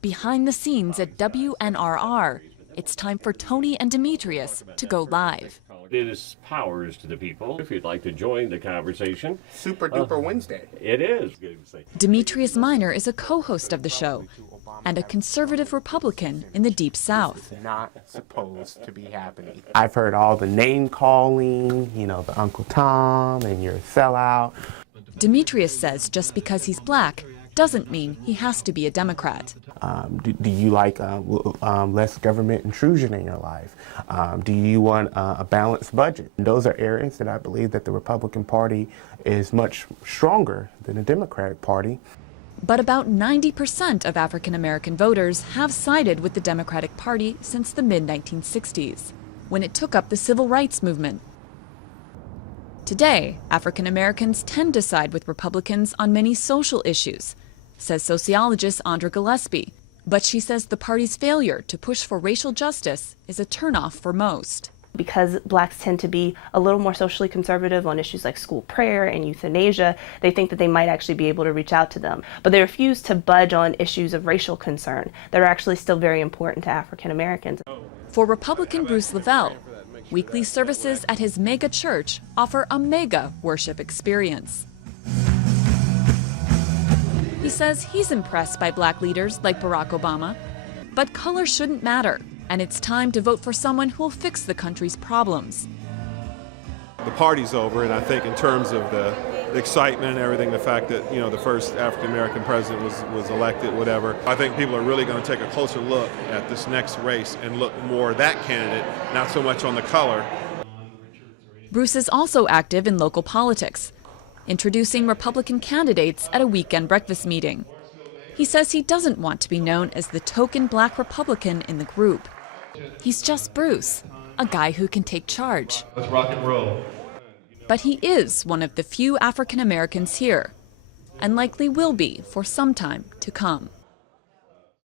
Behind the scenes at WNRR, it's time for Tony and Demetrius to go live. It is powers to the people. If you'd like to join the conversation. Super duper Wednesday. It is. Demetrius Minor is a co-host of the show and a conservative Republican in the Deep South. Not supposed to be happening. I've heard all the name calling, the Uncle Tom and you're a sellout. Demetrius says just because he's black doesn't mean he has to be a Democrat. Do you like less government intrusion in your life? Do you want a balanced budget? And those are areas that I believe that the Republican Party is much stronger than the Democratic Party. But about 90% of African American voters have sided with the Democratic Party since the mid-1960s, when it took up the civil rights movement. Today, African Americans tend to side with Republicans on many social issues, says sociologist Andra Gillespie. But she says the party's failure to push for racial justice is a turnoff for most. Because blacks tend to be a little more socially conservative on issues like school prayer and euthanasia, they think that they might actually be able to reach out to them. But they refuse to budge on issues of racial concern that are actually still very important to African Americans. For Republican Bruce Lavelle, weekly services at his mega church offer a mega worship experience. He says he's impressed by black leaders like Barack Obama, but color shouldn't matter, and it's time to vote for someone who'll fix the country's problems. The party's over, and I think in terms of the excitement and everything, the fact that, the first African-American president was elected, whatever, I think people are really going to take a closer look at this next race and look more at that candidate, not so much on the color. Bruce is also active in local politics, introducing Republican candidates at a weekend breakfast meeting. He says he doesn't want to be known as the token black Republican in the group. He's just Bruce, a guy who can take charge. Let's rock and roll. But he is one of the few African Americans here, and likely will be for some time to come.